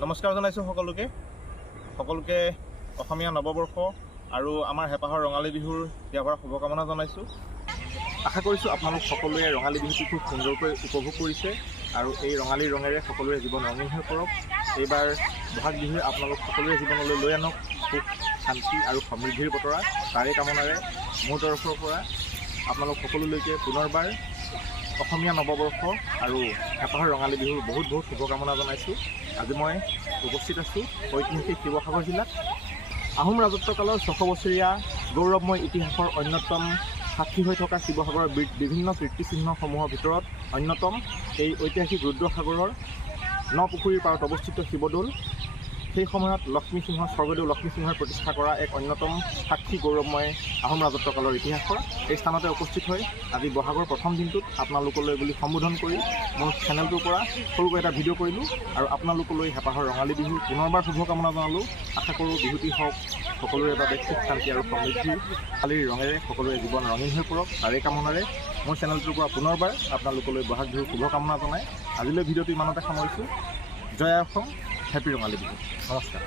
নমস্কাৰ জনাইছোঁ সকলোকে অসমীয়া নৱবৰ্ষ আৰু আমাৰ হেঁপাহৰ ৰঙালী বিহুৰ ইয়াৰ শুভকামনা জনাইছোঁ। আশা কৰিছোঁ আপোনালোক সকলোৱে ৰঙালী বিহুটো খুব সুন্দৰকৈ উপভোগ কৰিছে আৰু এই ৰঙালী ৰঙেৰে সকলোৰে জীৱন ৰঙীন হৈ পৰক। এইবাৰ বহাগ বিহুৱে আপোনালোক সকলোৰে জীৱনলৈ লৈ আনক সুখ শান্তি আৰু সমৃদ্ধিৰ বতৰা। তাৰে কামনাৰে মোৰ তৰফৰ পৰা আপোনালোক সকলোলৈকে পুনৰবাৰ অসমীয়া নৱবৰ্ষ আৰু হেঁপাহৰ ৰঙালী বিহুৰ বহুত শুভকামনা জনাইছোঁ। আজি মই উপস্থিত আছোঁ ঐতিহাসিক শিৱসাগৰ জিলাত। আহোম ৰাজত্বকালৰ 600 বছৰীয়া গৌৰৱময় ইতিহাসৰ অন্যতম সাক্ষী হৈ থকা শিৱসাগৰৰ বিভিন্ন কীৰ্তিচিহ্নসমূহৰ ভিতৰত অন্যতম এই ঐতিহাসিক ৰুদ্ৰসাগৰৰ নপুখুৰীৰ পাৰত অৱস্থিত শিৱদৌল। সেই সময়ত স্বৰ্গদেউ লক্ষ্মীসিংহই প্ৰতিষ্ঠা কৰা এক অন্যতম সাক্ষী গৌৰৱময় আহোম ৰাজত্বকালৰ ইতিহাসৰ এই স্থানতে উপস্থিত হৈ আজি বহাগৰ প্ৰথম দিনটোত আপোনালোকলৈ বুলি সম্বোধন কৰি মোৰ চেনেলটোৰ পৰা সৰুকৈ এটা ভিডিঅ' কৰিলোঁ আৰু আপোনালোকলৈ হেঁপাহৰ ৰঙালী বিহুৰ পুনৰবাৰ শুভকামনা জনালোঁ। আশা কৰোঁ বিহুটি হওক সকলোৰে বাবে সুখ শান্তি আৰু সমৃদ্ধি কালিৰ ৰঙেৰে সকলোৰে জীৱন ৰঙীন হৈ পৰক। তাৰে কামনাৰে মোৰ চেনেলটোৰ পৰা পুনৰবাৰ আপোনালোকলৈ বহাগ বিহুৰ শুভকামনা জনাই আজিলৈ ভিডিঅ'টো ইমানতে সামৰিছোঁ। জয় অসম, হেপী ৰঙালী বিহু, নমস্কাৰ।